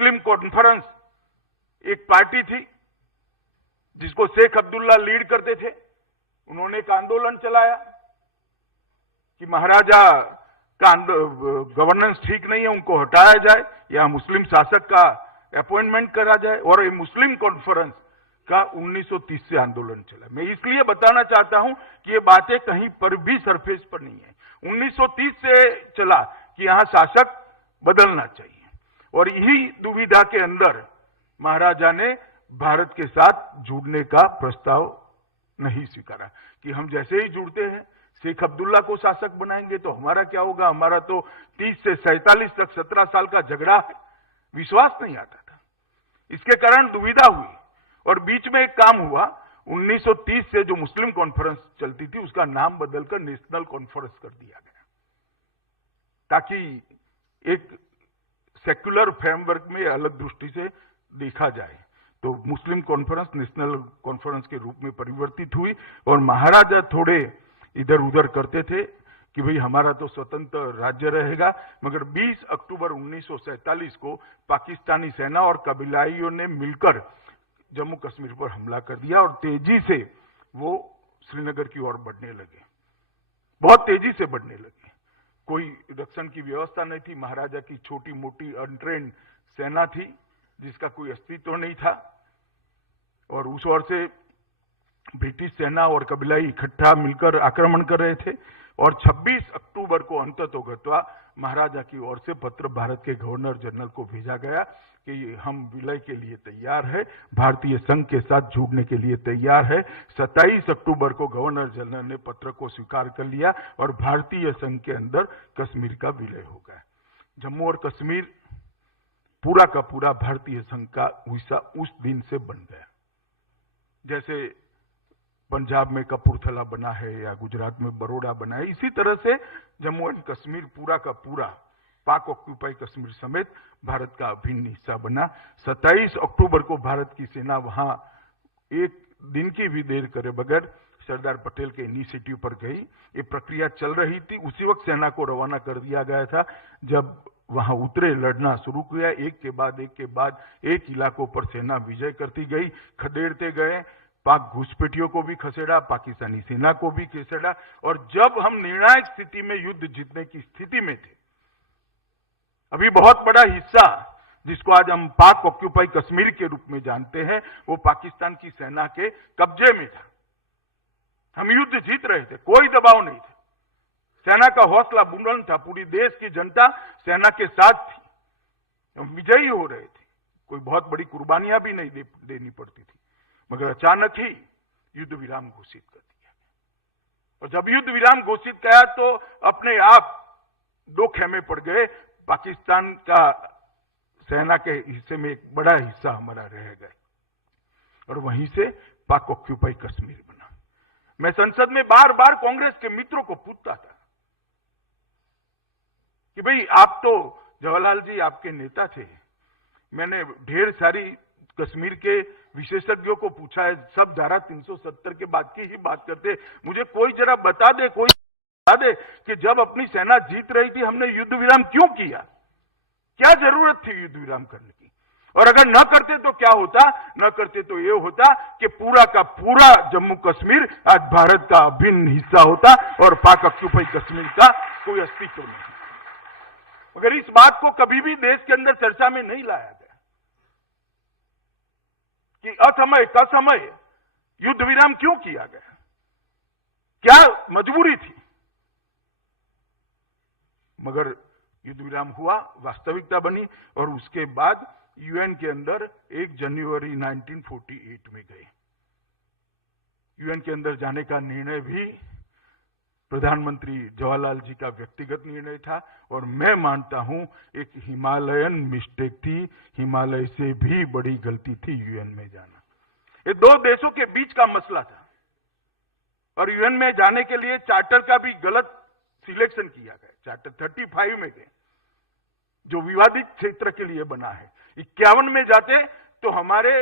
मुस्लिम conference एक party थी जिसको शेख अब्दुल्ला लीड करते थे। उन्होंने एक आंदोलन चलाया कि महाराजा का गवर्नेंस ठीक नहीं है, उनको हटाया जाए या मुस्लिम शासक का अपॉइंटमेंट करा जाए। और ये मुस्लिम कॉन्फ्रेंस का 1930 से आंदोलन चला। मैं इसलिए बताना चाहता हूं कि ये बातें कहीं पर भी सरफेस पर नहीं है। 1930 से चला कि यहां शासक बदलना चाहिए, और यही दुविधा के अंदर महाराजा ने भारत के साथ जुड़ने का प्रस्ताव नहीं स्वीकारा कि हम जैसे ही जुड़ते हैं शेख अब्दुल्ला को शासक बनाएंगे तो हमारा क्या होगा। हमारा तो 30 से 47 तक 17 साल का झगड़ा है। विश्वास नहीं आता था, इसके कारण दुविधा हुई। और बीच में एक काम हुआ, 1930 से जो मुस्लिम कॉन्फ्रेंस चलती थी उसका नाम बदलकर नेशनल कॉन्फ्रेंस कर दिया गया, ताकि एक सेक्युलर फ्रेमवर्क में अलग दृष्टि से देखा जाए। तो मुस्लिम कॉन्फ्रेंस नेशनल कॉन्फ्रेंस के रूप में परिवर्तित हुई। और महाराजा थोड़े इधर उधर करते थे कि भाई हमारा तो स्वतंत्र राज्य रहेगा, मगर 20 अक्टूबर 1947 को पाकिस्तानी सेना और कबीलाइयों ने मिलकर जम्मू कश्मीर पर हमला कर दिया और तेजी से वो श्रीनगर की ओर बढ़ने लगे, बहुत तेजी से बढ़ने लगे। कोई रक्षण की व्यवस्था नहीं थी, महाराजा की छोटी मोटी अनट्रेन्ड सेना थी जिसका कोई अस्तित्व नहीं था, और उस ओर से ब्रिटिश सेना और कबीलाई इकट्ठा मिलकर आक्रमण कर रहे थे। और 26 अक्टूबर को अंततोगत्वा महाराजा की ओर से पत्र भारत के गवर्नर जनरल को भेजा गया कि हम विलय के लिए तैयार है, भारतीय संघ के साथ जुड़ने के लिए तैयार है। 27 अक्टूबर को गवर्नर जनरल ने पत्र को स्वीकार कर लिया और भारतीय संघ के अंदर कश्मीर का विलय हो गया। जम्मू और कश्मीर पूरा का पूरा भारतीय संघ का हिस्सा उस दिन से बन गया। जैसे पंजाब में कपूरथला बना है या गुजरात में बड़ौदा बना है, इसी तरह से जम्मू एंड कश्मीर पूरा का पूरा पाक ऑक्यूपाई कश्मीर समेत भारत का अभिन्न हिस्सा बना। 27 अक्टूबर को भारत की सेना वहां एक दिन की भी देर करे बगैर सरदार पटेल के इनिशिएटिव पर गई। ये प्रक्रिया चल रही थी, उसी वक्त सेना को रवाना कर दिया गया था। जब वहां उतरे, लड़ना शुरू किया, एक के बाद एक इलाकों पर सेना विजय करती गई, खदेड़ते गए। पाक घुसपैठियों को भी खसेड़ा, पाकिस्तानी सेना को भी खसेड़ा, और जब हम निर्णायक स्थिति में युद्ध जीतने की स्थिति में थे, अभी बहुत बड़ा हिस्सा जिसको आज हम पाक ऑक्यूपाई कश्मीर के रूप में जानते हैं, वो पाकिस्तान की सेना के कब्जे में था। हम युद्ध जीत रहे थे, कोई दबाव नहीं था, सेना का हौसला बुलंद था, पूरी देश की जनता सेना के साथ थी, हम विजयी हो रहे थे, कोई बहुत बड़ी कुर्बानियां भी नहीं देनी पड़ती थी। मगर अचानक ही युद्ध विराम घोषित कर दिया, और जब युद्ध विराम घोषित किया तो अपने आप दो खेमे पड़ गए। पाकिस्तान का सेना के हिस्से में एक बड़ा हिस्सा हमारा रह गया, और वहीं से पाक ऑक्यूपाई कश्मीर बना। मैं संसद में बार बार कांग्रेस के मित्रों को पूछता था कि भाई आप तो जवाहरलाल जी आपके नेता थे, मैंने ढेर सारी कश्मीर के विशेषज्ञों को पूछा है, सब धारा 370 के बाद की ही बात करते, मुझे कोई जरा बता दे, कोई बता दे कि जब अपनी सेना जीत रही थी हमने युद्ध विराम क्यों किया, क्या जरूरत थी युद्ध विराम करने की, और अगर न करते तो क्या होता, न करते तो यह होता कि पूरा का पूरा जम्मू कश्मीर आज भारत का अभिन्न हिस्सा होता और पाक ऑक्यूपाई कश्मीर का कोई अस्तित्व नहीं। मगर इस बात को कभी भी देश के अंदर चर्चा में नहीं लाया गया कि असमय कसमय युद्ध विराम क्यों किया गया, क्या मजबूरी थी। मगर युद्ध विराम हुआ, वास्तविकता बनी, और उसके बाद यूएन के अंदर 1 जनवरी 1948 में गए। यूएन के अंदर जाने का निर्णय भी प्रधानमंत्री जवाहरलाल जी का व्यक्तिगत निर्णय था, और मैं मानता हूं एक हिमालयन मिस्टेक थी, हिमालय से भी बड़ी गलती थी यूएन में जाना। ये दो देशों के बीच का मसला था, और यूएन में जाने के लिए चार्टर का भी गलत सिलेक्शन किया गया। चार्टर 35 में गए, जो विवादित क्षेत्र के लिए बना है। 51 में जाते तो हमारे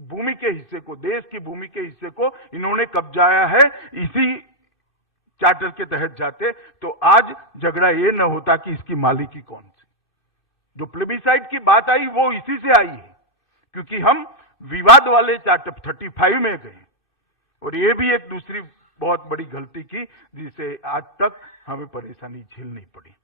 भूमि के हिस्से को, देश की भूमि के हिस्से को इन्होंने कब्जाया है, इसी चार्टर के तहत जाते तो आज झगड़ा ये न होता कि इसकी मालिकी कौन सी। जो प्लेबिसाइट की बात आई वो इसी से आई है, क्योंकि हम विवाद वाले चार्टर 35 में गए, और ये भी एक दूसरी बहुत बड़ी गलती की जिससे आज तक हमें परेशानी झेलनी पड़ी।